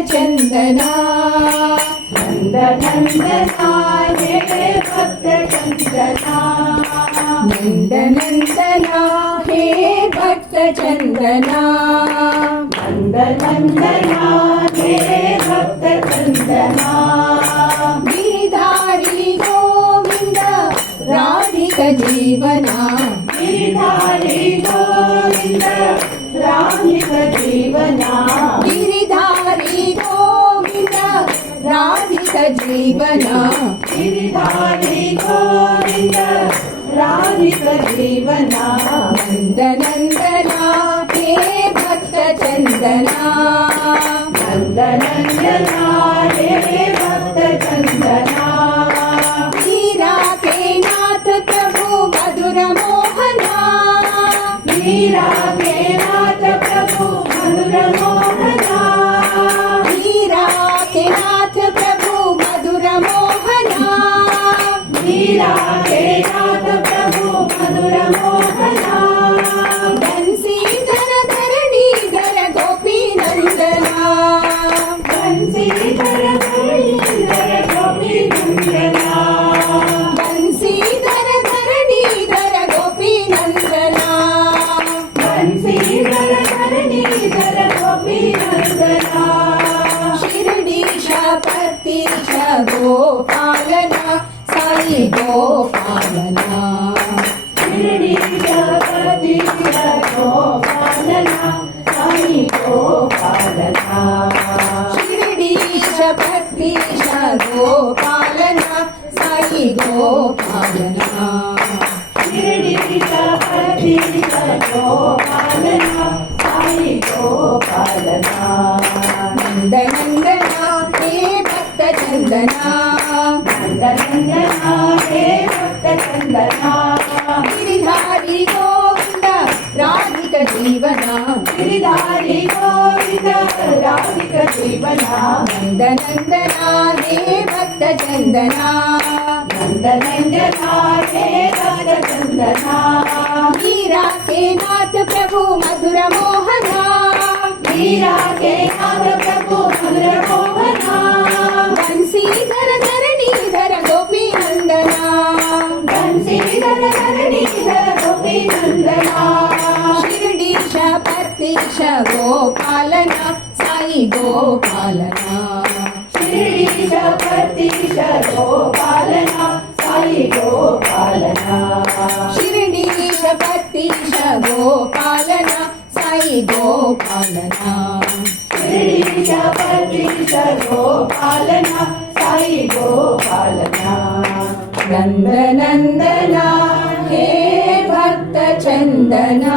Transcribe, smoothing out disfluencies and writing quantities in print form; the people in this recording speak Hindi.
चंदना नंद नंदना हे भक्त चंदना नंद नंदना हे भक्त चंदना नंद नंदना हे भक्त चंदना गिरिधारी गोविंद राधिक जीवना गिरिधारी गोविंद राधिक जीवना गिरिधारी गोविंद राधिक जीवना गिरिधारी गोविंद राधिक जीवना नंद नंदना हे भक्त चंदना नंद नंदना हे भक्त चंदना मीरा के नाथ प्रभु मधुर मोहना मीरा के नाथ प्रभु मधुर मोहना मीरा के नाथ प्रभु मधुर मोहना मीरा के नाथ प्रभु मधुर मोहना बंसीधर धरणीधर गोपी नंदना बंसीधर धरणीधर गोपी नंदना बंसीधर धरणीधर गोपी नंदना बंसीधर धरणीधर गोपी नंदना शिरडीश पतीश गोपालना साई गोपालना शिरडीश पतीश गोपालना साई गोपालना शिरडीश पतीश गोपालना साई गोपालना शिरडीश पतीश गोपालना साई गोपालना नंद नंदना हे भक्त चंदना नंद नंदना हे भक्त चंदना गिरिधारी गोविंद राधिक जीवना गिरिधारी गोविंद राधिक जीवना नंद नंदना हे भक्त चंदना नंद नंदना हे भक्त चंदना मीरा के नाथ प्रभु मधुर मोहना मीरा के नाथ प्रभु मधुर मोहना बंसीधर धरणीधर गोपी नंदना बंसीधर धरणीधर गोपी नंदना शिरडीश पतीश गोपालना साई गोपालना शिरडीश पतीश गोपालना साई गोपालना शिरडीश पतीश गोपालना साई गोपालना शिरडीश पतीश गोपालना साई गोपालना नंद नंदना हे भक्त चंदना।